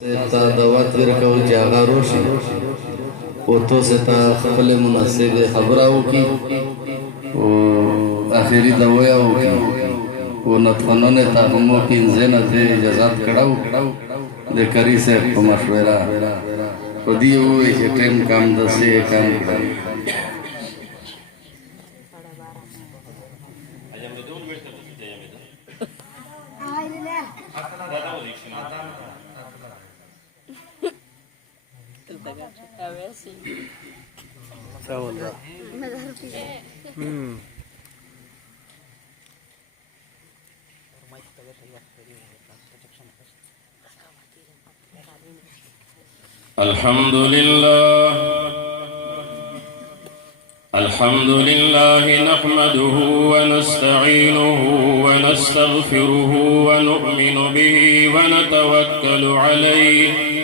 تا دعوت ورکول چې هغه روشي او تو سے تا خپل مناسب خبره وکي او اخیری دوايا وکي او نتفنن تا هم پنځه نه ته اجازه کړو د کری سے په مشوره او دی وې چې ټیم کام د سه کام کړو A ver si. Me da الحمد لله نحمده ونستعينه ونستغفره ونؤمن به ونتوكل عليه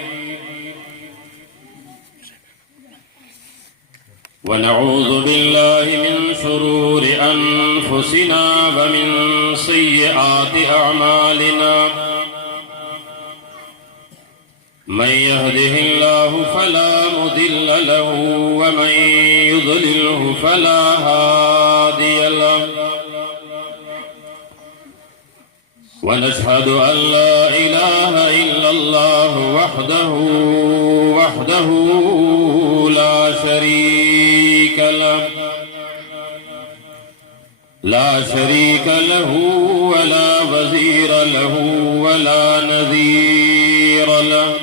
ونعوذ بالله من شرور أنفسنا ومن سيئات أعمالنا من يهده الله فلا مضل له ومن يضلله فلا هادي له ونشهد أن لا إله إلا الله وحده لا شريك له ولا وزير له ولا نذير له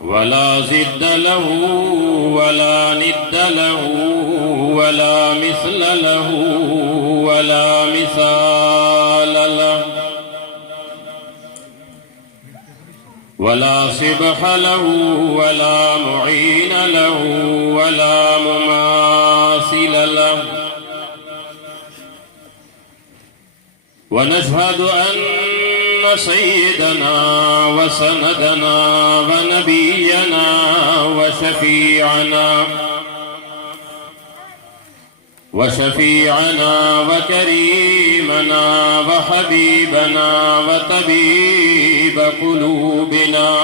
ولا ضد له ولا ند له ولا مثل له ولا مثال له ولا سبح له ولا معين له ولا مماثل له ونشهد أن سيدنا وسندنا ونبينا وشفيعنا وكريمنا وحبيبنا وطبيب قلوبنا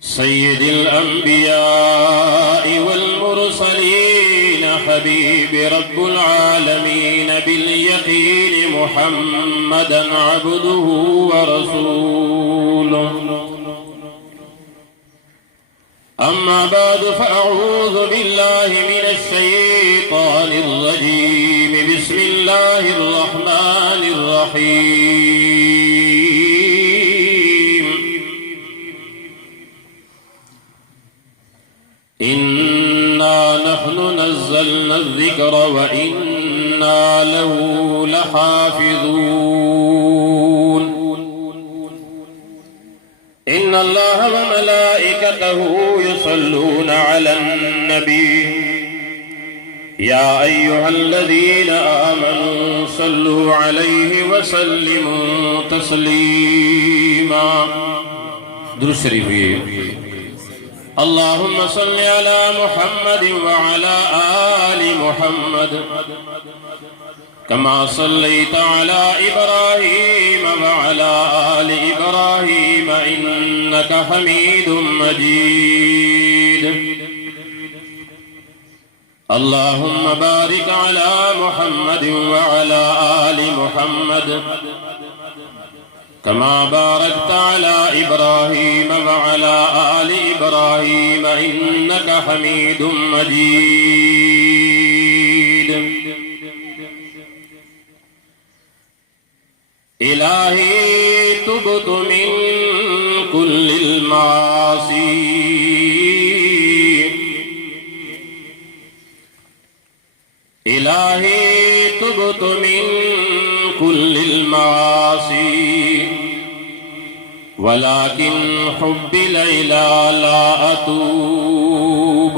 سيد الأنبياء والمرسلين حبيب رب العالمين باليقين محمدا عبده ورسوله أما بعد فأعوذ بالله من الشيطان الرجيم بسم الله الرحمن الرحيم إنا نحن نزلنا الذكر وإنا له لحافظون إن الله وملائكته يصلون على النبي يا أيها الذين آمنوا صلوا عليه وسلموا تسليما درود شریف اللهم صل على محمد وعلى آل محمد كما صليت على إبراهيم وعلى آل إبراهيم إنك حميد مجيد اللهم بارك على محمد وعلى آل محمد كما باركت على إبراهيم وعلى آل إبراهيم إنك حميد مجيد إلهي تبت من كل المعاصي إلهي تبت من كل المعاصي ولكن حب ليلى لا أتوب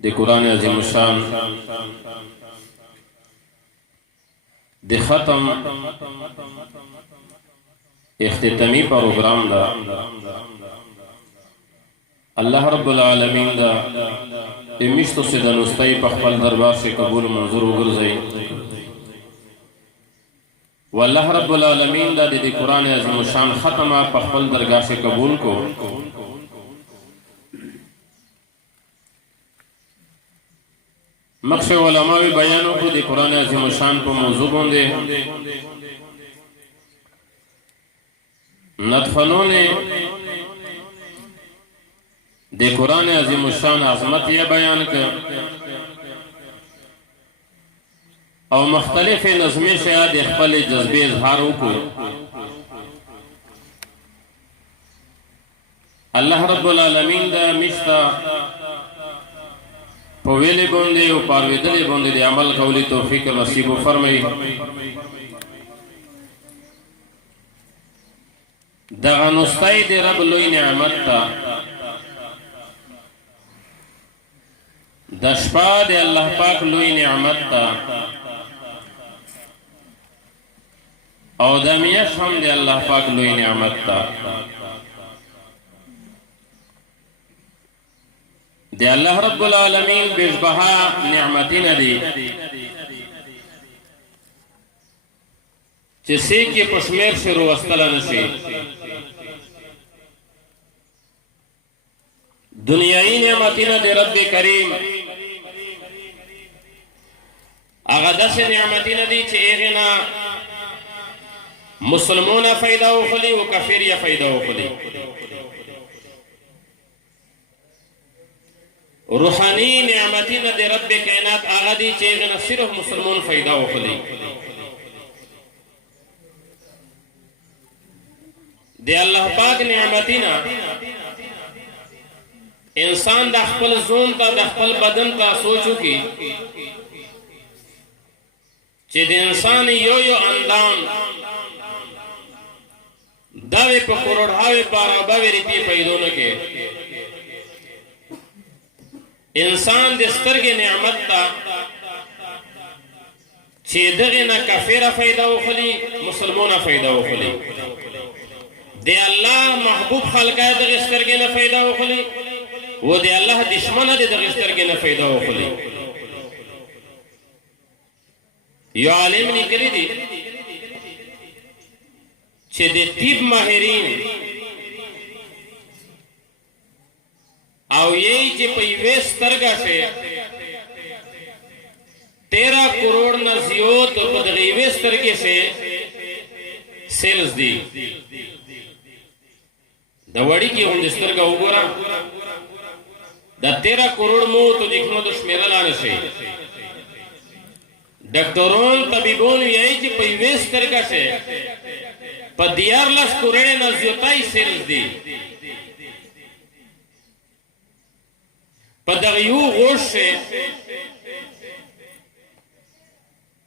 دي قرآن عظیم الشان د ختم اختتامی پروگرام دا الله رب العالمین دا امیشتو سے دنستی پا خپل دربار سے قبول منظور وگرزئی واللہ رب العالمین دا دی قرآن عظیم الشان ختمہ پا خپل درگاہ سے قبول کو مقصد علماء بیانوں کو دی قرآن عظیم الشان پا موضوع بندے نطفنوں نے دی قرآن عظیم الشان عظمت یہ بیان کر او مختلف نظمی شاید اخبال جذبی اظہاروں کو اللہ رب العالمین دا مشتا پویلی بندے و پارویدلی بندے دی عمل قولی توفیق نصیب و فرمائی دا غنستائی دی رب لوی نعمت تا دا شپا دی اللہ پاک لوی نعمت تا او دا میش ہم دی اللہ پاک لوی نعمت تا دی اللہ رب العالمین بیشبہا نعمتین دی چسی کی پشمیر سے روستلا نشی دنیای نعمتین دی رب کریم اگا دس نعمتین دی چی ایغنا مسلمون فائدہ اخلی و کفیر یا فائدہ اخلی روحانی نعمتین دی رب کائنات آغا دی چیغنا صرف مسلمون فائدہ اخلی دی اللہ پاک نعمتین انسان دا خپل زون تا دا خپل بدن تا سوچو کی چی دی انسان یو اندام داوی پا کروڑھاوی پارا باوی ریپی پیدونو کے انسان دسترگ نعمت تا چی دغینا کفیر فیدہ اخلی مسلمون فیدہ اخلی دی اللہ محبوب خلقہ دغسترگینا فیدہ اخلی و دی اللہ دشمن دی دغسترگینا فیدہ اخلی یو عالم نکلی دی چه دی طب ماہرین او یہی چه پیوے سترگا سے 13 کروڑ نا زیوت پدغیوے سترگے سے سیلز دی دا وڑی کی ہون سترگا اگورا دا 13 کروڑ مو تو دیکھنا دشمیرہ لانا سے ڈاکٹرون طبیبون یہی چه پیوے سترگا سے پا دیار لس کوریڑے نزیوتائی سیلز دی پا دغیو غوش سے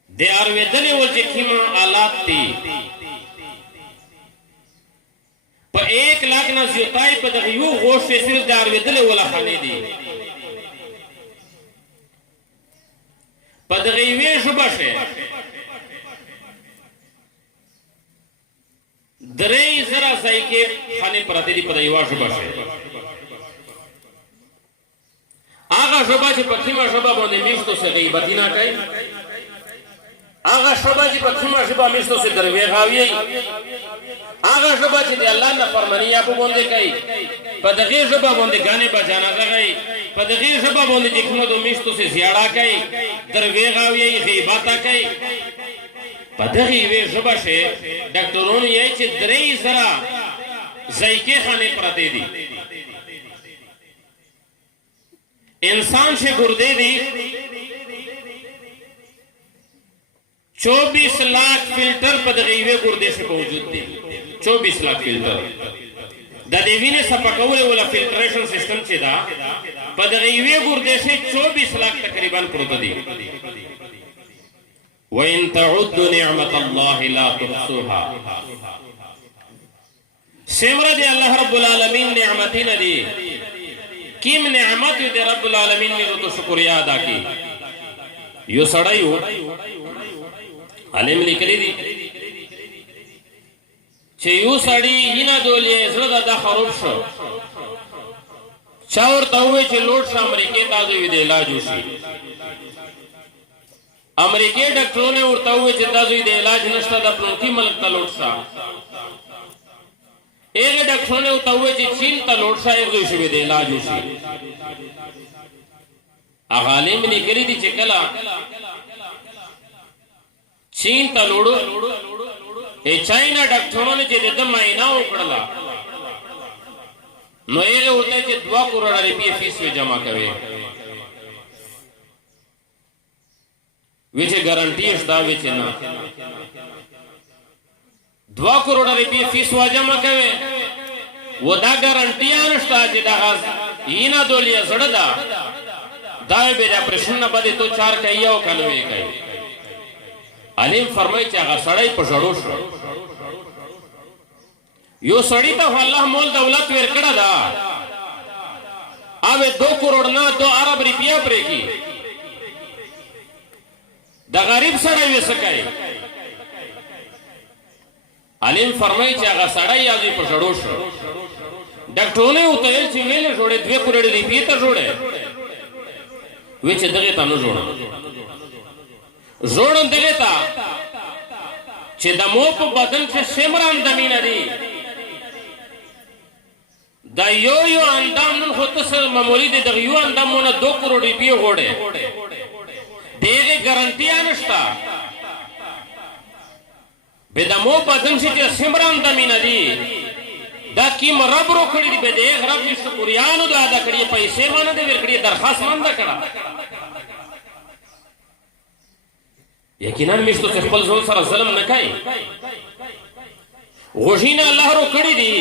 دیار ویدلی وچے کھیما آلات تی پا 1 لاکھ نزیوتائی پا دغیو غوش سے صرف دیار ویدلی والا خانے دی پا دغیوے شبہ سے درئی ذرا زائکے خانے پراتے دی پدائیوا شبہ سے آغا شبہ چی پکھیما شبہ بوندے میشتو سے غیبتینا کئی آغا شبہ چی پکھیما شبہ میشتو سے درویغ آویئی آغا شبہ چی دی اللہ نا فرمانی آپو بوندے کئی پدغی شبہ بوندے گانے با جانا گئی پدغی شبہ بوندے جکھنو دو میشتو سے زیادہ کئی درویغ آویئی غیباتا کئی پدغی وی شبہ سے ڈاکٹرون یہ چی درئی ذرا زائکے خانے پراتے دی انسان سے گردے دی 24 لاکھ فلٹر پدغیوے گردے سے موجود دی 24 لاکھ فلٹر دا دیوینے سپکولے والا فلٹریشن سسٹم چی دا پدغیوے گردے سے 24 لاکھ تقریباً پروتا دی وَإِن تَعُدُّ نِعْمَةَ اللَّهِ لَا تُحْصُوهَا سمرہ دے اللہ رب العالمین نعمتین دی کیم نعمت دے رب العالمین نے تو شکریہ ادا کی یو سڑائیو علم لکلی دی چھے یو سڑی ہی نا دولی ازرد دا خروب شو چاور تاوی چې لوټ شا امریکې تاسو وی د علاج وشي امریکې ډاکټرونه ورته وی چې تاسو د علاج نشته د پلوکی ملک ته لوټ شا ایغه ډاکټرونه ورته وی چې چین ته لوټ شا ایغه شوی د علاج وشي هغه عالم لیکلي دي چې کله چین ته لوړو چاینا ډاکټرونه چې د معاینه وکړه نو یې ورته چې 2 کروڑ روپیه فیس جمع کوي وچه ګارانټي شته وچه نه 2 کروڑ روپیه فیس جمع کوي ودا ګارانټي نشته چې دا غاز اینا دولیا زړه دا دا به د پرشن نه بده تو 4 کوي او کلوي کوي علیم فرمایي چې هغه سړی په جوړو شو یو سړی ته الله مول دولت ورکړه دا اوه 2 کروڑ نه 2 ارب روپیا پرې کی دا غریب سړی وسکای علیم فرمایي چې هغه سړی یادې په جوړو شو ډاکټرونه وته چې ویل جوړه 2 کروڑ روپیا ته جوړه وچ دغه ته نه جوړه زوړن دغه ته چې د مو په بدن کې سمران دمینه دي دا یو اندام نن هوته سره معمولی دي د یو اندامونه 2 کروڑ روپیه غوړي دغه ګارانټي انشتا به د مو بدن چې سمران دمینه دي دا کیم رب رو کړی دی به دغه رب نشته قرآن دا ادا کړی پیسې باندې د ورکړي درخواست مانده کړه یقینا مشتو خپل ځون سره ظلم نه کوي غوښینه الله رو کړی دی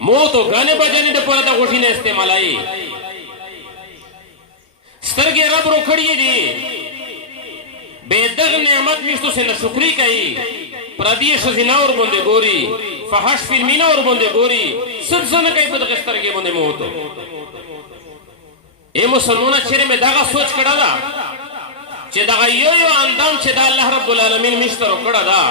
مو تو غانه بجنه د پره د غوښینه استعمالای سترګې رب رو کړی دی به دغه نعمت مشتو سره شکرې کوي پردیش زیناور باندې ګوري فحش فلمیناور باندې ګوري سبزنه کوي په دغه سترګې باندې مو تو اے مسلمانانو چې مې دغه سوچ کړه دا چې دا یو اندام چې د الله رب العالمین مشترو کړه دا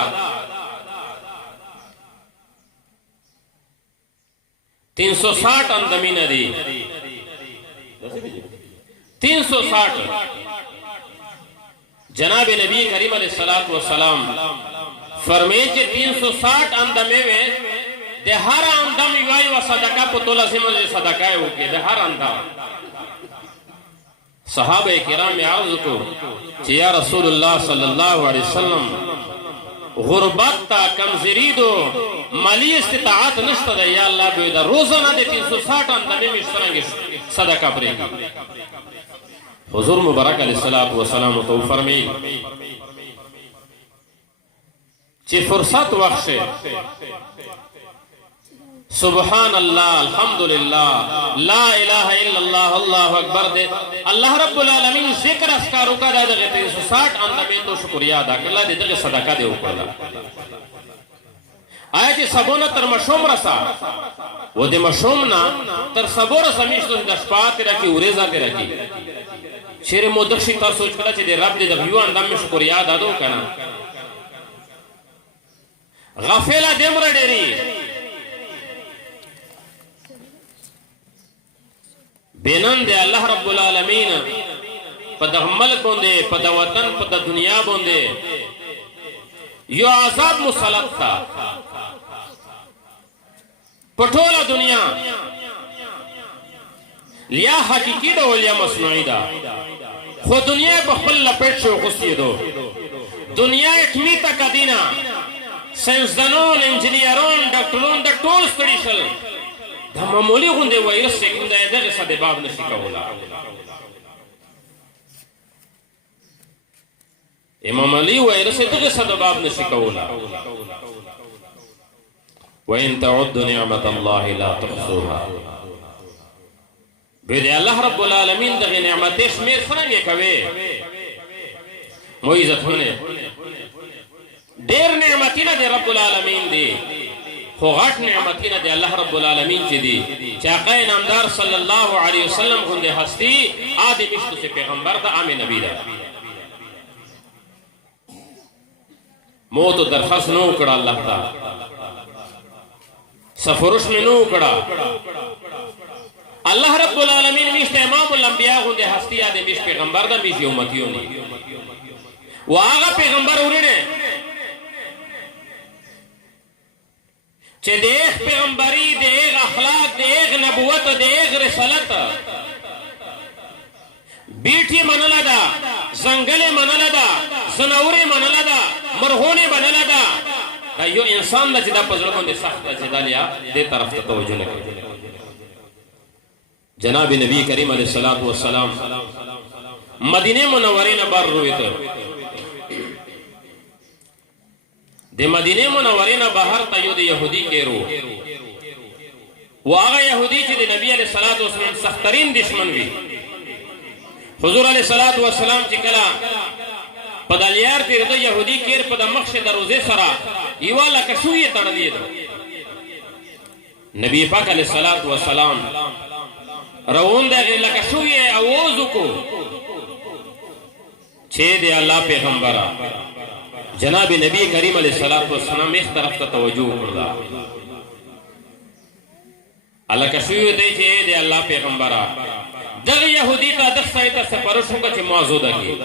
360 اندامینه دي 360 جناب نبی کریم علیہ الصلوۃ والسلام فرمایي چې 360 اندامه وي د هر اندام یو صدقه په توله سیمه صدقه وکي د هر اندام صحابه کرام عرض کو چې یا رسول الله صلی الله علیه وسلم غربت تا کمزوری دو مالی استطاعت نشته ده یا الله به دا روزانه د 360 اندامه مشترنګ صدقه پرې حضور مبارک علیہ الصلوۃ والسلام تو فرمایي چې فرصت وخت سبحان الله الحمدلله لا اله الا الله الله اکبر دے الله رب العالمین ذکر اسکارو کا دغه 360 اندامه تو شکریا ادا کړه دغه صدقه دی وکړه آیا چې سبونه تر مشوم رسا و دې مشوم نه تر صبر سمیشتو د شپات راکی ورزا کې راکی شیر مودخشی تا سوچ کړه چې د رب دې د یو اندامه شکریا ادا دو کنه غفله دمر ډېری بینن دے اللہ رب العالمین پا دا ملک بوندے پا دا وطن پا دا دنیا بوندے یو عذاب مسلط تا پٹولا دنیا لیا حقیقی دا ولیا مصنوعی دا خود دنیا بخبل لپیٹ شو خستی دو دنیا اکمی تا کدینا سائنسدانون انجینیرون ډاکټرون د ټول ستړي شل دا معمولی غونډه وایرس څنګه دغه سبب نشي کولا امام علی وایرس دغه سبب نشي کولا وان تعد نعمت الله لا تحصوها به الله رب العالمین دغه نعمت شمیر څنګه کوي مو عزتونه ډېر نعمتونه دي رب العالمین دي خو غټ نعمتونه دي الله رب العالمین چې دي چې هغه نامدار صلی الله علیه وسلم غوندې هستی عادي مشتو سے پیغمبر دا عام نبی دا موت درخواست نو کړه الله تعالی سفرش میں نو کړه الله رب العالمین میشت امام الانبیاء غنده هستی آده میش پیغمبر دا میش امتیونی و آغا پیغمبر ورنه چه دیخ پیغمبری دیخ اخلاق دیخ نبوت دیخ رسالت بیٹی منل دا زنگل منل دا زنور منل دا مرغون منل دا یو انسان دا چه دا پزرگون دی سخت دا چه دا لیا دی طرف تا توجہ لکے جناب نبی کریم علیہ السلام مدینہ منورین بار رویت دی مدینہ منورین بہر تیو دی یہودی کے رو و آغا یہودی چی دی نبی علیہ السلام سخترین دشمن بھی حضور علیہ السلام چی کلا پدالیار تیر دو یہودی کیر پدا مخش در روزے سرا ایوالا کشوی تردی دو نبی پاک علیہ السلام روون دا غیر لکشوی اووزو کو چھے دے اللہ پیغمبرہ جناب نبی کریم علیہ السلام اس طرف تا توجہ کردا اللہ کشوی دے چھے دے اللہ پیغمبرہ دغ یہودی تا دغ سایتا سپرشوں کا چھے موضوع دا کی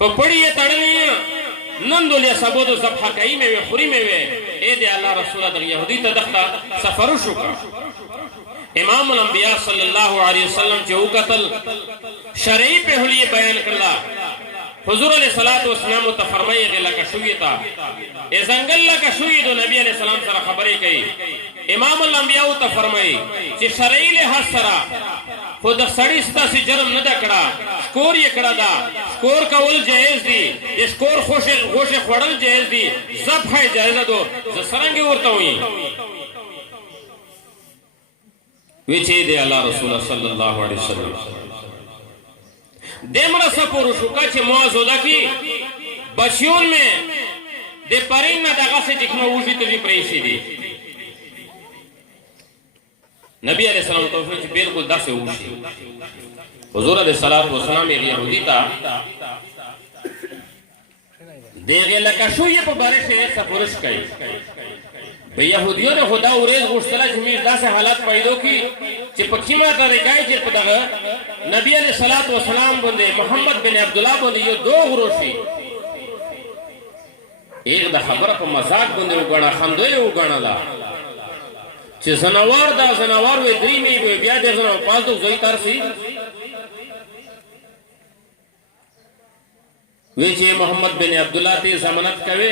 پا پڑی یہ تڑنی نندو لیا سبودو زبحہ کئی میں وے خوری میں وے اے دے اللہ رسولہ دغ یہودی تا دغ تا سپرشوں کا امام الانبیاء صلی اللہ علیہ وسلم چھے او قتل شرعی پہ حلی بیان کرلا حضور علیہ السلام تا فرمائی غیلہ کشوی تا اے زنگل لکا شوی دو نبی علیہ السلام سر خبری کئی امام الانبیاء تا فرمائی چی شرعی لحاظ سرا خود سڑی ستا سی جرم ندا کڑا شکور یہ کڑا دا شکور کول جائز دی شکور خوش خوڑل جائز دی زب خواہ جائزہ دو سرنگی ورطا ہوئی ویچے دے اللہ رسول صلی اللہ علیہ وسلم دیمرا سپورو شکا چھے موازودا کی بچیون میں دے پرین نا داغا سے جکنا ووشی تجی پریسی دی نبی علیہ السلام توفیق چھے بیلکل دا سے ووشی حضور علیہ السلام ایک یہودی تا دیگے لکشو یہ پا بارش ہے سپورش کئی بے یہودیوں نے خدا اوریز غشتلا جمعیش دا سے حالات پیدو کی چی پکیمہ طریقائی چی پدغا نبی علیہ السلام بندے محمد بن عبداللہ بندے یہ دو غروشی ایک دا خبر پا مزاق بندے اگانا خندوئے اگانا دا چی زنوار دا زنوار وی دری میں وی بیا دے زنوار پاس دو زوی ترسی وی چی محمد بن عبداللہ تی زمانت کوئے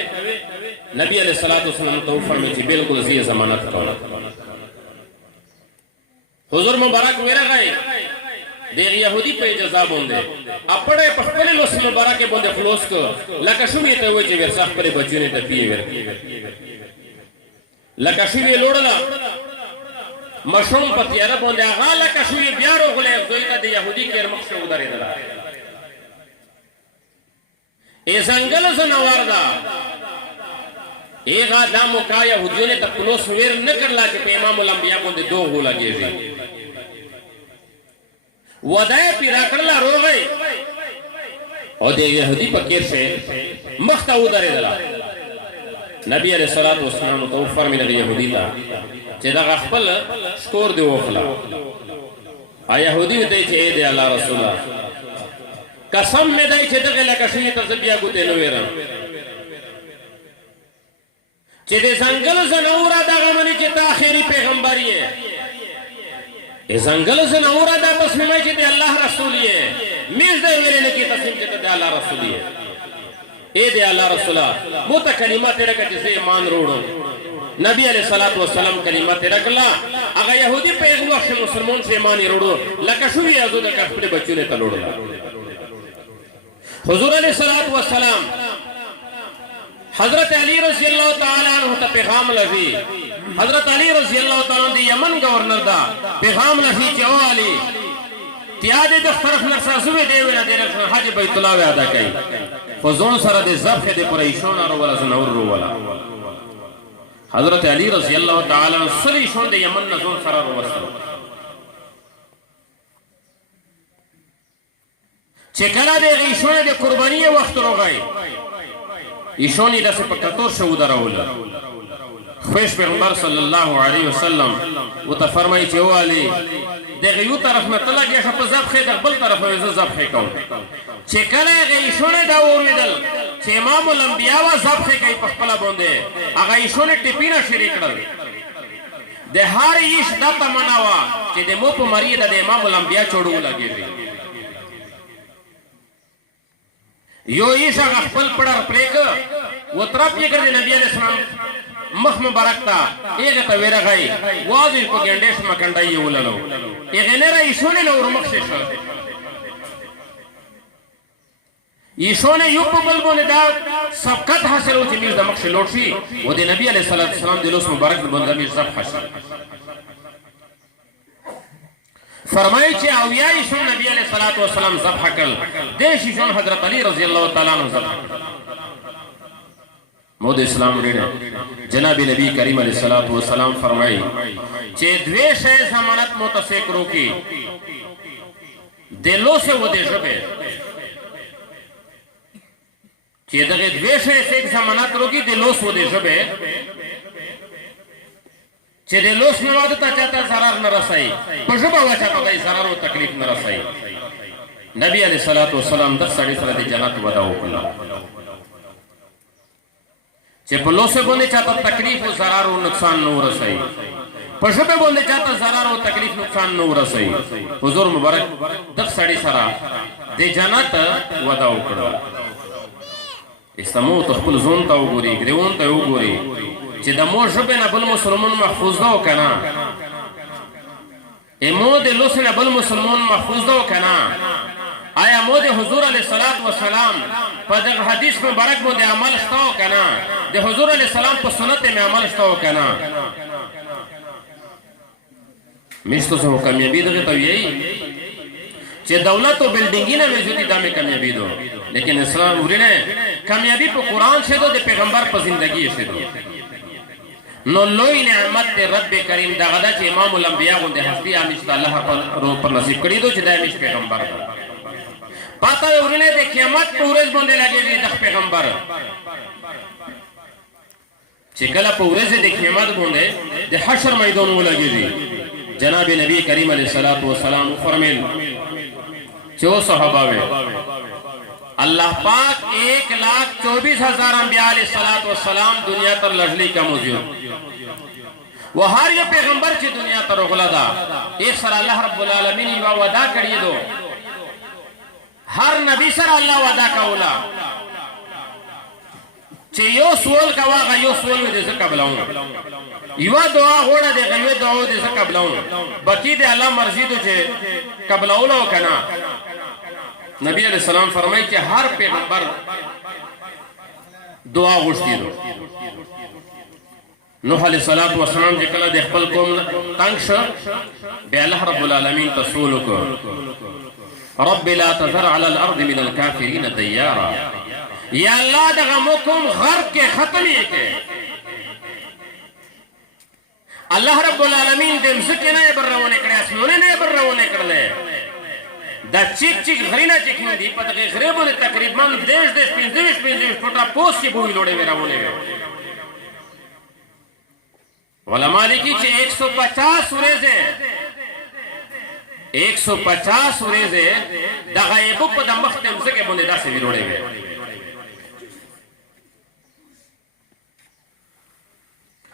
نبی علیہ السلام تو فرمائے چی بالکل زی زمانت کوئے حضور مبارک ویرہ گئے دیکھ یہودی پہ جزا بوندے اپڑے پخپلے لوس مبارک بوندے خلوص کو لکشوی تے ہوئے چی ورساخ پرے بچونے تے پیئے ور لکشوی لوڑلا مشروم پتیارہ بوندے آغا لکشوی بیارو گلے افضوئی کا دے یہودی کے ارمخ سے ادھر ادھر اے زنگل زنوار دا ایک آدم کا یہودیوں نے تقلوس ویر نکر لا کہ امام الانبیاء کو دے دو غولا گئے ہوئے ودائے پیرا کرلا رو گئے اور دے یہودی پکیر سے مختہ ادھر دلا نبی علیہ السلام تو فرمی لگے یہودی تا چہ دا غخبل شکور دے وخلا آ یہودی دے چہ اے دے اللہ رسولہ قسم میں دائی چھے دغی لکشنی تزبیہ کو تینویرم چھے دے زنگل زنورا دا غمانی چھے تاخیری پیغمبری ہے دے زنگل زنورا دا تسلیمی چھے دے اللہ رسولی ہے میز دے ویلے لکی تسلیم چھے دے اللہ رسولی ہے اے دے اللہ رسولہ موتا کلمات رکھا جسے ایمان روڑو نبی علیہ السلام کلمات رکھلا اگا یہودی پیغمبر سے مسلمون سے ایمانی روڑو لکشوی ازو دے کفر بچوں نے تلوڑلا حضور علیہ السلام حضرت علی رضی اللہ تعالیٰ عنہ تا پیغام لفی حضرت علی رضی اللہ تعالیٰ عنہ دی یمن گورنر دا پیغام لفی چاو علی تیادی دفترف نرسا زوی دیوینا دی رکھنا حج بیت اللہ ویادہ کئی خزون سر دی زبخ دی پریشون رو والا زنور رو والا حضرت علی رضی اللہ تعالیٰ عنہ سلی شون دی یمن نزون سر رو وصل چکلا دے غیشون دے قربانی وقت رو گئی ایشونی دا سے پکتور شہودہ رولا خوش پیغمبر صلی اللہ علیہ وسلم و ته فرمایي چې والی دغه یو طرف نه ته لګیا شه په ذبحې د بل طرف نه زه ذبحې کوم چې کله هغه ایشونه دا واورېدل چې امام الانبیا وا ذبحې کوي په خپله باندې هغه ایشونه ټپینه شروع کړل د هر ایش دا تمنا وه چې د مو په مرۍ د امام الانبیا چوړو ولګېږي یو ایش هغه خپل پړر پرېږه و طرف یې کړ د نبي علیه السلام مخ مبارک تا هغه ته ورغی واځي په ګنډېش مکنډای یې وللو هغه نه را ایشونه نه ورمخ شي ایشونه یو په بل باندې دا سبقت حاصل و چې میر د مخ لوټ شي و د نبی علیه السلام د لوس مبارک باندې میر ذبح شي فرمایي چې اویا ایشون نبی علیه السلام ذبح کړل د ایشون حضرت علی رضی الله تعالی عنہ ذبح مود اسلام ریډه جناب نبی کریم علیہ السلام فرمایي چې دوی شی ضمانت متفق روکی دلو سے و دې ژبه چې دغه دوی شی څخه ضمانت روکی دلو سے و دې ژبه چې دلو سے نو ته چاته zarar نه رسای په ژبه واچا په zarar او تکلیف نه رسای نبی علیہ السلام د سړي سره د جنت وعده وکړه چې په لوسه باندې چاته تکلیف او zarar او نقصان نه ورسي په ژبه باندې چاته zarar او تکلیف نقصان نه ورسي حضور مبارک د سړي سره د جنت وعده وکړه اسلامو ته خپل ځون ته وګوري ګریون ته وګوري چې د مو ژبه نه بل مسلمان محفوظ ده کنه امو د لوسه نه بل مسلمان محفوظ ده کنه آیا مو د حضور علیہ السلام په دغه حدیث مبارک باندې عمل شتاو کنه د حضور علیہ السلام په سنت میں عمل شتاو کنه مشتو سے کامیابی دغه ته یی چې دولت او بلډینګینه مې جوړی دامه کامیابی دو لیکن اسلام ورنه کامیابی په قران شه دو د پیغمبر په زندگی شه دو نو لوی نعمت رب کریم دغه د امام الانبیاء غو د هستی امشت الله پر نصیب کړی دو چې د امش پیغمبر پاتا ورنه د قیامت په ورځ باندې لګیږي د پیغمبر چې کله په ورځ د قیامت باندې د حشر میدان ولګیږي جناب نبی کریم علیہ السلام فرمایل چې او صحابه اللہ پاک 1,24,000 انبیاء علیہ السلام دنیا تر لجلی کا موزیو وہ ہر یہ پیغمبر چی دنیا تر اغلا دا ایک سر اللہ رب العالمین یوا ودا کری دو ہر نبی سر اللہ ودا کولا چی یو سوال کواغا یو سوال میں دیسے قبلاؤں یوا دعا غوڑا دے غیوے دعا دیسے قبلاؤں بکی دے اللہ مرضی دو چے قبلاؤ لو کنا نبی علیہ السلام فرمائی کہ ہر پیغمبر دعا غشتی دو نوح علیہ السلام جے کلا دے خپل قوم تنگ شا بے اللہ رب العالمین تسولو کو رب لا تذر علی الارض من الكافرین دیارا یا اللہ دغمکم غرق کے ختمی کے اللہ رب العالمین دے مزکی نئے بر رونے کڑے اسمونے نئے بر رونے کڑلے دا چیک چیک غرینا چیک نہیں دی پتہ کہ غریبوں نے تقریباً دیش پینزیش فوٹا پوست کی بوئی لوڑے میرا ہونے گئے علماء لکھی چھے 150 سوریزے 150 سوریزے دا غیبو پا دا مختم سکے بندے دا سے بھی لوڑے گئے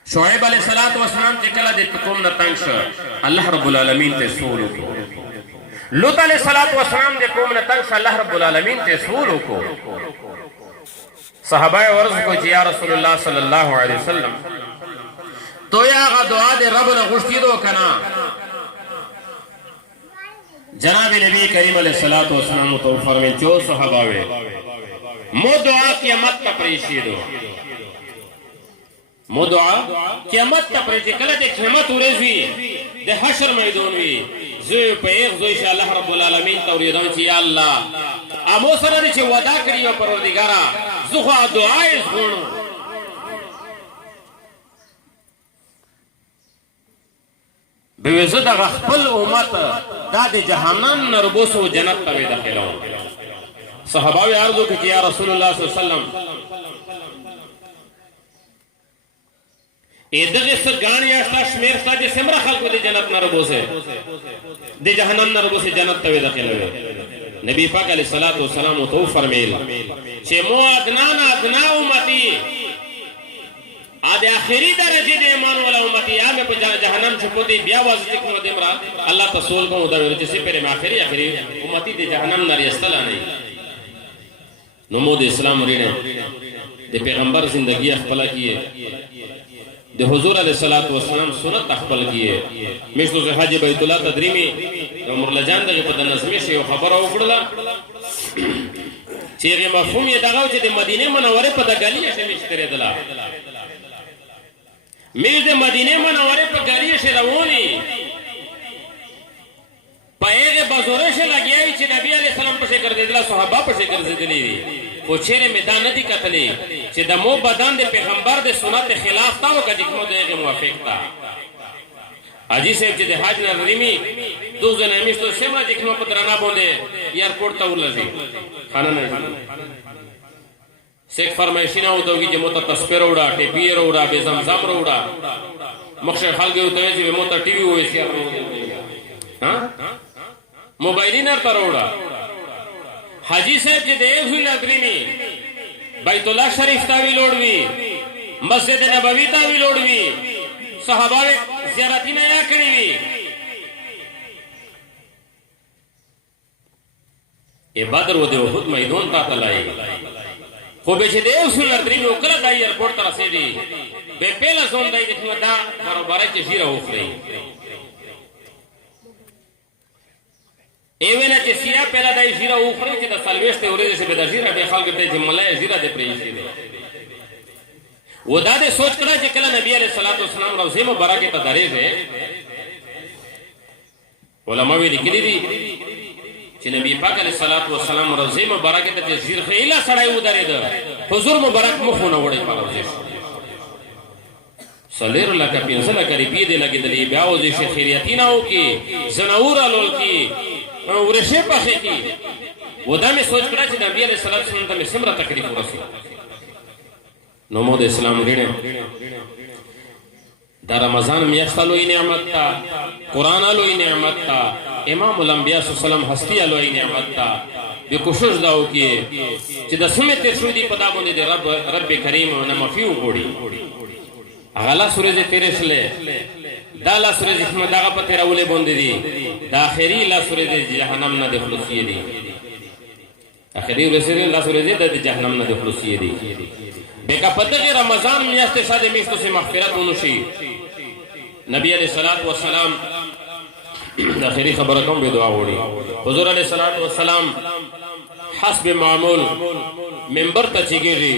شعیب علیہ السلام چکلا دیتا قوم نتنگش اللہ رب العالمین تے سولو کو لوط علیہ السلام دے قوم نتنگش اللہ رب العالمین تے سولو کو صحابہ ورز کو جیا رسول اللہ صلی اللہ علیہ وسلم تو یا آغا دعا دے رب نغشتی دو کنا جناب نبی کریم علیہ السلام تو فرمین چو صحابہ مو دعا قیامت کا پریشی دو مو دعا قیامت تا پریچے کلا دے قیامت ورزوی دے حشر میدونوی زوی پا ایک زوی شاہ اللہ رب العالمین توریدان چی یا اللہ امو سر دے چے ودا کریو پروردگارا زخوا دعای زخونو بیوزد غخپل امت دا دے جہانان نربوسو جنت تاوی دخلون صحاباوی عرضو کہ یا رسول اللہ صلی اللہ علیہ وسلم دغه سګانی استا شمیر ستا چې سمره خلکو د جنت نه ربوسه د جهنم نه ربوسه جنت ته داخلوي نبی پاک علیہ الصلوۃ والسلام تو فرمایل چې مو ادنا امتی ا د اخري درجه د ایمان ولا امتی هغه په جهنم چې پوتې بیا واسطه کوم د امرات الله تسول کوم دا ورته چې پرې اخري امتی د جهنم نه ریستل نه نو مو د اسلام ورینه د پیغمبر زندگی خپل کیه د حضور علیہ الصلوۃ والسلام سنت خپل کیه مشتو زه حاجی بیت الله تدریمی عمر لجان دغه په نظمی شی خبر او کړل چې هغه مفهوم یې دغه چې د مدینه منوره په دګالیه کې مشتره دلا مې د مدینه منوره په ګالیه شي رواني پایغه بازوره شي لګیای چې نبی علیہ السلام په شکر دي دلا صحابه په شکر دي خو چیرې میدان ندی کتلې چې د مو بدن د پیغمبر د سنت خلاف تا او کدی کوم دغه موافق تا حاجی صاحب چې د حاج نظریمی دوزه نمیشتو سیمه د کوم پترنا باندې ایرپورټ ته ولځي خانه نه سیک فرمایشینه او دوی چې مو ته تصویر وړا ټي پی وړا به زمزم وړا مخشه خلګو ته چې مو ته ټي وی وې سي ها موبایل نه تر وړا حاجی صاحب چې دیو نظریمی بیت الله شریف ته وی لوړوي مسجد نبوی ته وی لوړوي صحابه زیارتونه یا کړی وی ای بدر و د احد میدان ته تلای خو به چې دیو نظریمی وکړه د ایرپورټ ته رسیدي به پیله زون دای د دا برابر چې شیره وخري ایوینا چې سیا پیلا دای زیرا اوخره چې د سلويشته ورې څخه به د زیرا به خلک به جمله زیرا د پریږدي ودا دې سوچ کړه چې کله نبی عليه الصلاه والسلام روزه مبارکه ته درېږي علماء وی لیکلي دي چې نبی پاک عليه الصلاه والسلام روزه مبارکه ته زیر خیلا سړی ودرېد حضور مبارک مخونه وړي په روزه سلیر لکه پینځله کری پی دې لګېدلې بیا او دې خیریتینا او کې زناور الول کې ورشه پخې کی ودا مې سوچ کړه چې نبی عليه الصلاه والسلام ته سمره تکلیف ورسې نو مو د اسلام غړي دا رمضان میاشت لوی نعمت تا قران لوی نعمت تا امام الانبیاء صلی الله علیه وسلم هستی لوی نعمت تا به کوشش داو کې چې د سمته شودي په دا باندې رب کریم نه مفیو غوړي اغلا سورې تیرې شله دا لا سورې حکمت دغه په تیرولې باندې دي دا اخري لا سورې د جهنم نه د خلاصي دي اخري ورسره لا سورې د جهنم نه د خلاصي دي بګه په دغه رمضان میاشت ساده میشتو سي مغفرت ونشي نبی عليه الصلاه والسلام د اخري خبره کوم به دعا وړي حضور عليه الصلاه والسلام حسب معمول منبر ته چیږي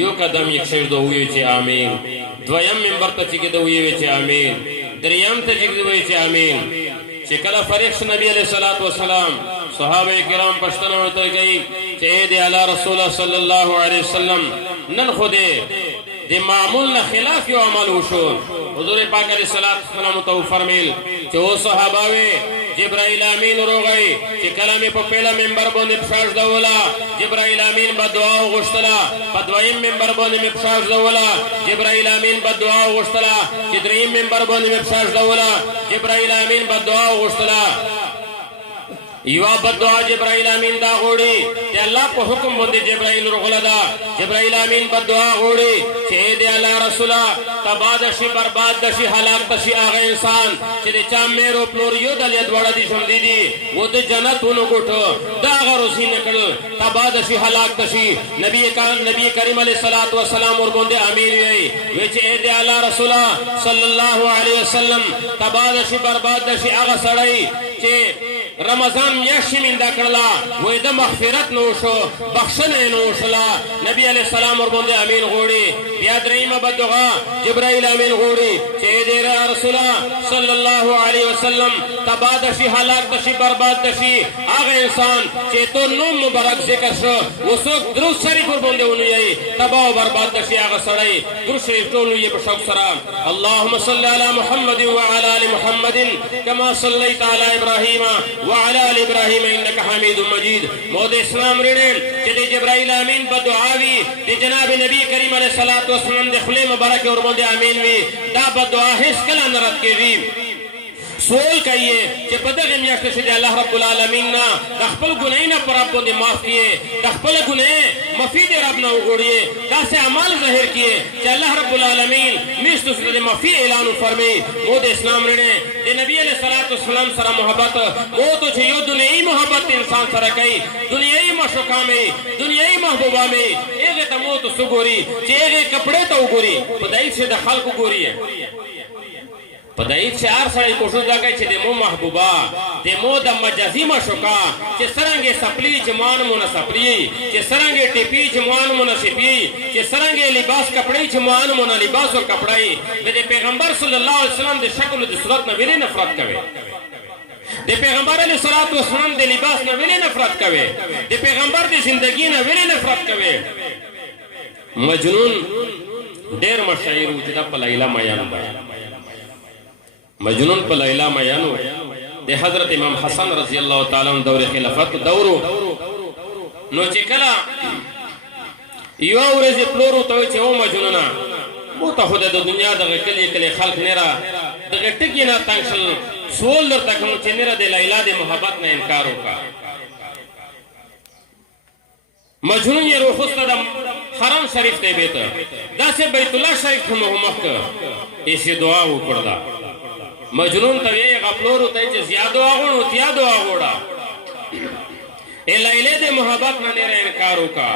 یو قدم یک سجده وی چې امين دویم منبر ته چیږي وی چې امين دریم ته چیږي وی چې امين چې کله فرښت نبی عليه الصلاه والسلام صحابه کرام پښتنه ورته کوي چې دې اعلی رسول صلی الله علیه وسلم نن خوده د معمول نه خلاف یو عمل وشو حضور پاک علیہ الصلوۃ والسلام تو فرمیل چې او صحابه جبرائیل امین روغی چې کلمې په پیله منبر باندې پښاش دولا جبرائیل امین په دعا غوښتلا په دویم منبر باندې پښاش دولا جبرائیل امین په دعا غوښتلا چې دریم منبر باندې پښاش دولا جبرائیل امین په دعا غوښتلا یوا بدعا جبرائیل امین دا غوړي ته الله په حکم باندې جبرائیل رغلا دا جبرائیل امین بدعا غوړي چې دې الله رسولا تباد شي برباد شي هلاک شي هغه انسان چې چا مېرو پلور یو دل یدوړه دي شوم دي و د جنت ونو ګټو دا غروسي نکړ تباد شي هلاک شي نبی کریم علیه الصلاۃ والسلام ور باندې امین وي چې دې الله رسولا صلی الله علیه وسلم تباد شي برباد شي هغه سړی چې رمضان میاشت مندا کړلا وې د مغفرت نو شو بخښنه نو شلا نبی علیہ السلام ور باندې امین غوړي بیا درېمه بدعا جبرائیل امین غوړي چې دې رسول صلی الله علیه وسلم تباد شي هلاک شي برباد شي هغه انسان چې تو نو مبارک ذکر شو وسو درو شریف ور باندې ونی تباہ برباد شي هغه سړی درو شریف ټول یې په شوق سره اللهم صل علی محمد وعلى ال محمد كما صليت على ابراهيم وعلى آل ابراهيم انك حميد مجيد مود اسلام رنے چې جبرائیل امین بدعاوی د جناب نبی کریم علیہ الصلوۃ والسلام د خلی مبارک اور باندې امین وی دا بدعا هیڅ کله نه رد کیږي سوال کئیے چې په دغه میاشت کې الله رب العالمین نا د خپل ګناینه پر رب باندې معاف کیه د خپل ګناه مفید رب نه وګړي تاسو اعمال ظاهر کیه چې الله رب العالمین میشت سره معافی اعلان فرمایي مو د اسلام رene د نبی علیہ الصلوۃ والسلام سره محبت مو ته چې یو دنیوي محبت انسان سره کوي دنیوي مشوقه مې دنیوي محبوبه مې هغه ته مو ته وګوري چې هغه کپڑے ته وګوري په دای څه د خلکو ګوري پدایت شعر سره کوشش دا کوي چې د مو محبوبا د مو د مجازي مشوقا چې سرنګي سپلی چې مان مون سپلی چې سرنګي ټپی چې مان مون سپی چې سرنګي لباس کپڑے چې مان مون لباس او کپڑے د پیغمبر صلی الله علیه وسلم د شکل او د صورت نه ویلې نفرت کوي د پیغمبر علیه الصلوۃ والسلام د لباس نه ویلې نفرت کوي د پیغمبر د ژوندۍ نه ویلې نفرت کوي مجنون ډېر مشاعر چې د لیلا میان بیان مجنون په لیلا میانو د حضرت امام حسن رضی الله تعالی عنہ دور خلافت دورو نو چې کله یو ورځ پلورو ته چې او مجنونا مو ته خدای د دنیا دغه کلی کلی خلق نه را دغه ټکی نه تنگشل سوال درته کوم چې نه د لیلا د محبت نه انکار وکا مجنون یې روخصته د حرم شریف ته بیت دا سه بیت الله شریف کومه مکه یې دعا وکړه مجنون ته یې غفلورو ته چې زیادو اغونو تیادو اغوڑا ای لیلې د محبت نه انکار وکا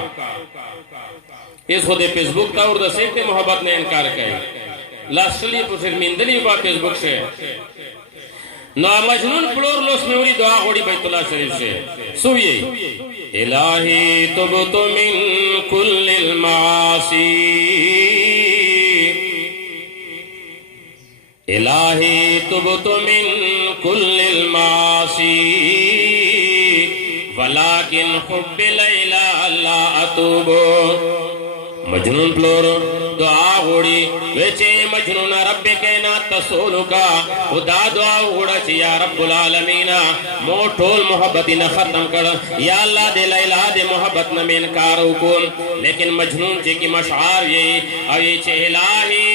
اس خو د فیسبوک تا اور د سیټ محبت نه انکار کوي لاسلی په شرمندلی په فیسبوک سے نو مجنون پلور لوس نوري دعا غوړي بیت الله شریف سے سوئی الہی تبت من کل المعاصی الہی تبت من کل المعاصی ولكن حب لیلا لا اتوب مجنون پلور دعا غوڑی ویچے مجنون رب کائنات تسولو کا خدا دعا غوڑا چی یا رب العالمین مو ٹھول محبتی نہ ختم کر یا اللہ دے لیلا دے محبت نہ میں انکارو کن لیکن مجنون چی کی مشعار یہی اوی چے الہی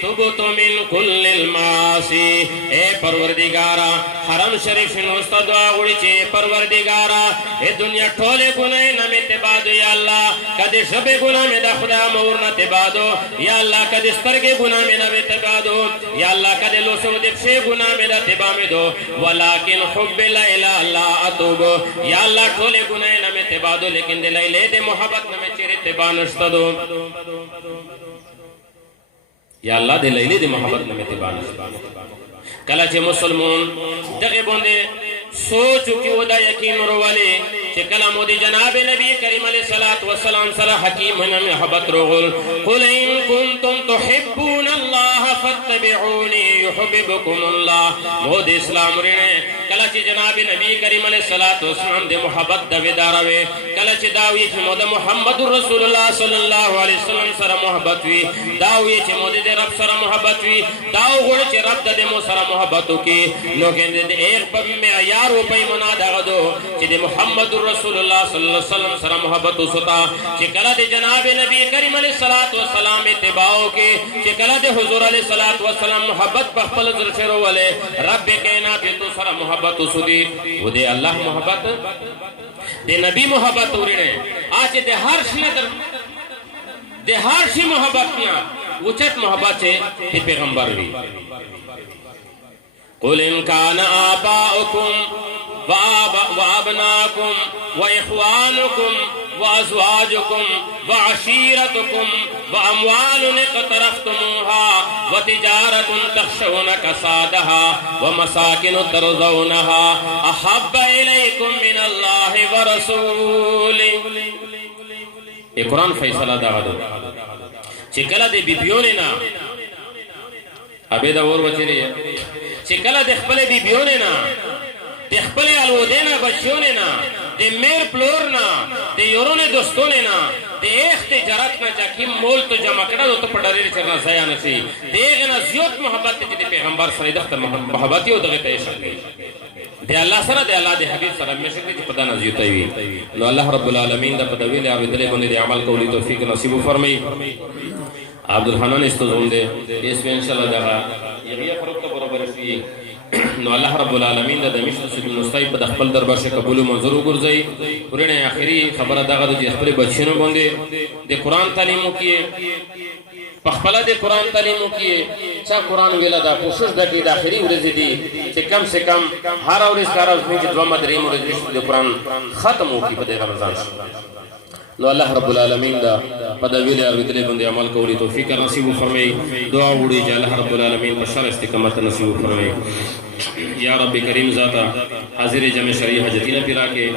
تبت من کل المعاصی اے پروردگارا حرم شریف نوستا دعا غوڑی چے پروردگارا اے دنیا ٹھولے گناہ نمی تبادو یا اللہ کدی شب گناہ میں دا خدا مورنا تبادو یا اللہ کدی سترگے گناہ میں نمی تبادو یا اللہ کدی لوسو دپشے گناہ میں دا تبامی دو ولیکن حب لیلا اللہ اتوب یا اللہ ٹھولے گناہ نمی تبادو لیکن دے لیلے دے محبت نمی چیرے تبانشتا دو یا اللہ دے لیلے دے محبت نمی تبانشتا کلا چے مسلمون دغی بوندے سوچو کی ودا یقین روالے چے کلا مودی جناب نبی کریم علیہ السلام صلی حکیم ہنم محبت روغل قل ان کنتم تحبون اللہ فاتبعونی یحببکم اللہ مود اسلام رنے کلا چے جناب نبی کریم علیہ السلام دے محبت دوی داروے کلا چے داوی چے مود محمد رسول اللہ صلی اللہ علیہ وسلم سر محبت وی داوی چے مود دے رب سر محبت وی داو گوڑ چے رب دے مو سر محبتو کی نو کہندے دے ایک پم میں یارو پئی منا دغدو چے دے محمد رسول اللہ صلی اللہ علیہ وسلم سر محبتو ستا چے کلا دے جناب نبی کریم علیہ السلام اتباعو کی چے کلا دے حضور علیہ السلام محبت پخپل ذرفرو والے رب کائنات تو سر محبتو سدی وہ دے اللہ محبت دے نبی محبت ورنے آج دے ہر شی محبت کیا وچت محبت چے پیغمبر بھی قل ان كان آباؤكم وابناؤكم واخوانكم وازواجكم وعشيرتكم واموال اقترفتموها وتجارة تخشون كسادها ومساكن ترضونها احب اليكم من الله ورسوله یہ قرآن فیصلہ داغدو چکلا دے بیبیونے نا ابے دا اور بچے چکلا دے خپلے بیبیونے نا دے خپلے الودینا بچونے نا دے میر پلورنا دے یورونے دوستونے نا دے ایخت جرات نا چاکی مول تو جمع کرا دو تو پڑھاریر چرنا زیا نسی دے غنا زیوت محبت تی دے پیغمبر صلی دخت محبتی ہو دغیت ایشا گئی دی الله سره دی الله دی حبیب سره همیشه کې پتا نه زیاتوي وي نو الله رب العالمین دا په دویل او دلې باندې دی عمل کولی توفیق نصیب فرمایي عبدالحنان استوزون دی اس ان شاء الله دا یغیا فرق برابر شي نو الله رب العالمین د مشت سید مستای په خپل دربار شه قبول منظور وګرځي ورنه اخري خبره دغه د خپل بچینو باندې د قران تعلیم کوي په خپل د قران تعلیم کوي چې قران ویلا دا کوشش د دې د اخري ورځې دي چې کم سے کم هر ورځ کار او چې دوه مدرې مورځ د قران ختم وکړي په رمضان نو الله رب العالمین دا په د ویلې او دې باندې عمل کولی توفیق نصیب فرمایي دعا وړي چې الله رب العالمین په شر استقامت نصیب فرمایي یا رب کریم ذاتا حاضر جمع شریع حاجتینا پیرا کے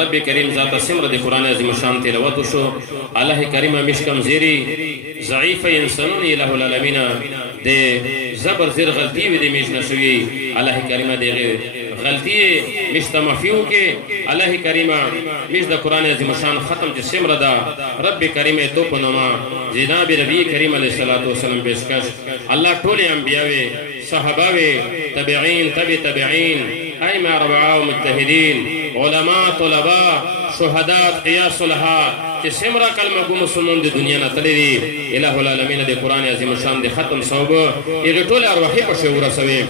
رب کریم ذاتا سمر دے قرآن عظیم شان تلاوت شو اللہ کریم مشکم زیری ضعیف انسانون الہ العالمین دے زبر زیر غلطی وی دے میش نشوی اللہ کریم دے غلطی مشتا مفیو کے اللہ کریم مش دا قرآن عظیم شان ختم جس سمر دا رب کریم تو پنما جناب نبی کریم علیہ السلام پیشکش اللہ ٹولے انبیاء صحابہ تبعین تبعین ائمہ اربعہ مجتہدین علماء طلباء شہداء قیاس صلحاء کہ سمرا کلمہ گو مسلمان دی دنیا نہ تلی دی الہ العالمین دی قرآن عظیم شان دی ختم صوب یہ ٹول ارواحی پر شعور سوے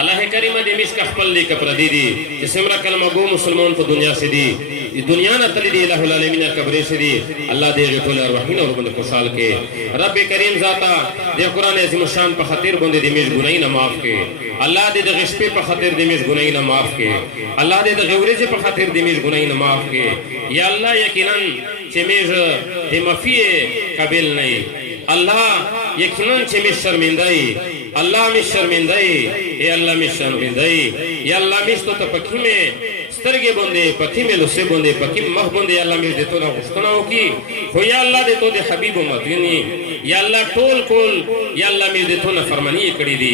اللہ کریم دی مشک خپل لی کپر دی دی کہ سمرا کلمہ گو مسلمان تو دنیا سے دی دنیا نہ تلی دی الہ العالمین قبر سے دی اللہ دے ٹول ارواحی اور بند خوشحال کے رب کریم ذاتا دے قرآن عظیم شان پر خاطر بندے دی میش گناہی نہ معاف کے اللہ دے غشپے پر خاطر دی میش گناہی نہ معاف کے اللہ دے غورج پر خاطر دی میش گناہی نہ معاف کے یا اللہ یقیناً چھ میش دی مفیے قابل نہیں اللہ یقیناً چھ میش شرمندائی اللہ میں شرمندائی اے اللہ میں شرمندائی یا اللہ میں تو تپکی میں سترگے بندے پکی میں لسے بندے پکی مخ بندے اللہ میں دیتو نا غشتناو کی ہو یا اللہ دیتو دے حبیب و مدینی یا اللہ ٹول کول یا اللہ میں دیتو نا فرمانی کڑی دی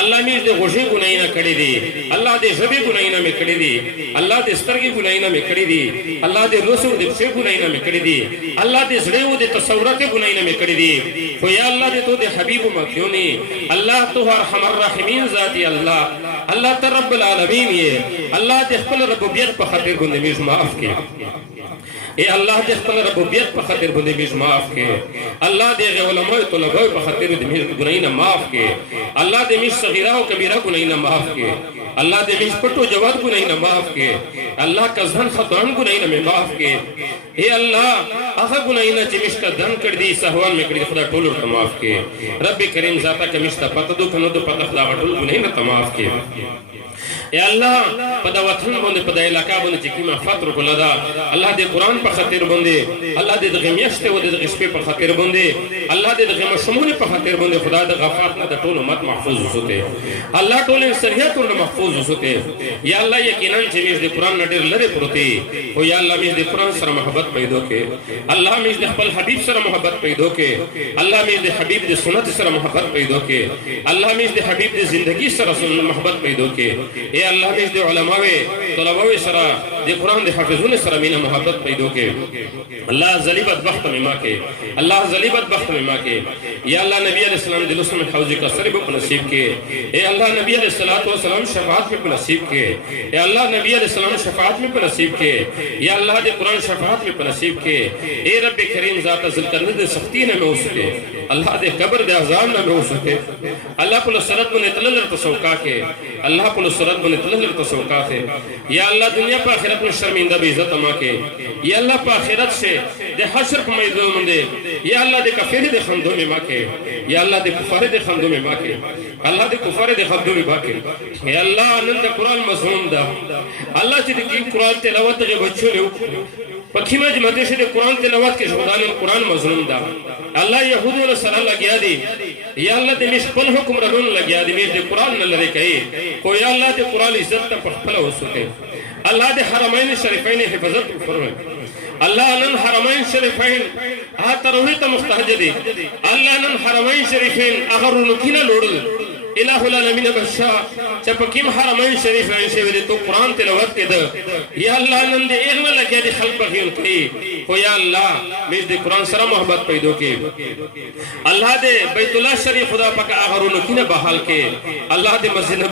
اللہ میں دے غشی گنائینا کڑی دی اللہ دے زبی گنائینا میں کڑی دی اللہ دے سترگی گنائینا میں کڑی دی اللہ دے لسے دے پشے گنائینا میں کڑی دی اللہ دے زڑے دے تصورات گنائینا میں کڑی دی ہو یا اللہ دیتو دے حبیب و مدینی اللہ تو ارحم الراحمین ذاتی اللہ اللہ تا رب العالمین یہ اللہ دے خپل ربوبیت پر خاطر بندے میز معاف کے اے اللہ دے خپل ربوبیت پر خاطر بندے میز معاف کے اللہ دے علماء طلباء پر خاطر بندے میز گناہی نہ معاف کے اللہ دے میز صغیرہ و کبیرہ گناہی نہ معاف کے اللہ دے میز پٹو جواد گناہی نہ معاف کے اللہ کا ذہن خطان گناہی نہ معاف کے اے اللہ آخا گناہی نہ چمیش کا دھن کر دی سہوان میں کردی خدا ٹولر کا معاف کے رب کریم ذاتا کمیشتا پتہ دو کنو دو پتہ خدا غٹول گناہی نہ تماف کے اے اللہ پدا وطن بندے پدا علاقہ بندے چکی میں فطر کو لدا اللہ دے قرآن پر خاطر بندے اللہ دے غمیشتے و دے غشپے پر خاطر بندے اللہ دے غم شمول پر خاطر بندے خدا دے غفات نہ ٹول امت محفوظ ہو سکے اللہ ٹول انسانیت اور محفوظ ہو سکے یا اللہ یقیناً چمیز دے قرآن نہ ڈر لرے پروتی ہو یا اللہ میز دے قرآن سر محبت پیدو کے اللہ میز دے خپل حبیب سر محبت پیدو کے اللہ میز دے حبیب دے سنت سر محبت پیدو کے اللہ میز دے حبیب دے زندگی سر محبت پیدو کے اے اللہ میز دے علماء طلباء سرا دے قرآن دے حافظون سرا مینا محبت پیدو کے اللہ ذلیبت بخت میں ماں کے اللہ ذلیبت بخت میں ماں کے یا اللہ نبی علیہ السلام دل اسم حوزی کا سرب پر نصیب کے اے اللہ نبی علیہ السلام شفاعت میں پر نصیب کے اے اللہ نبی علیہ السلام شفاعت میں پر نصیب کے یا اللہ دے قرآن شفاعت میں پر نصیب کے اے رب کریم ذات ذلقرنہ دے سختی نہ میں ہو سکے اللہ دے قبر دے عذاب نہ میں ہو سکے اللہ پل سرد من اتلل ارتسوکا کے اللہ پل سرد من اتلل ارتسوکا کے یا اللہ دنیا پا آخرت میں شرمندہ بے عزت اما کے یا اللہ پا آخرت سے دے حشر پا میدو مندے یا اللہ دے کفیر دے خندوں میں ماں کے یا اللہ دے کفار دے خندوں میں ماں کے اللہ دے کفار دے خندوں میں ماں کے یا اللہ آنند قرآن مظلوم دا اللہ چی دے قرآن تلاوت دے بچوں لے پکھیمہ جمعتے سے دے قرآن تلاوت کے شہدان قرآن مظلوم دا اللہ یہودوں نے سرہ لگیا دی یا اللہ دے میش پن حکم رنون لگیا دی میش دے قرآن نہ لرے کہے کو یا اللہ دے قرآن عزت تا پخپلا ہو سکے اللہ دے حرمین شریفین حفظت فرمائے اللہ انن حرمین شریفین تروحی تا مستحج دی اللہ انن حرمین شریفین اگر رنکینا لوڑل الہ العالمین بشاہ چپکیم حرمین شریفین سے ویدے تو قرآن تلاوت کے دا یا اللہ انن دے اغنى لگیا دی خلق بخیون کئی کو یا اللہ میز دے قرآن سرا محبت پیدو کے اللہ دے بیت اللہ شریف خدا پاک اگر رنکینا بحال کے اللہ دے مسجد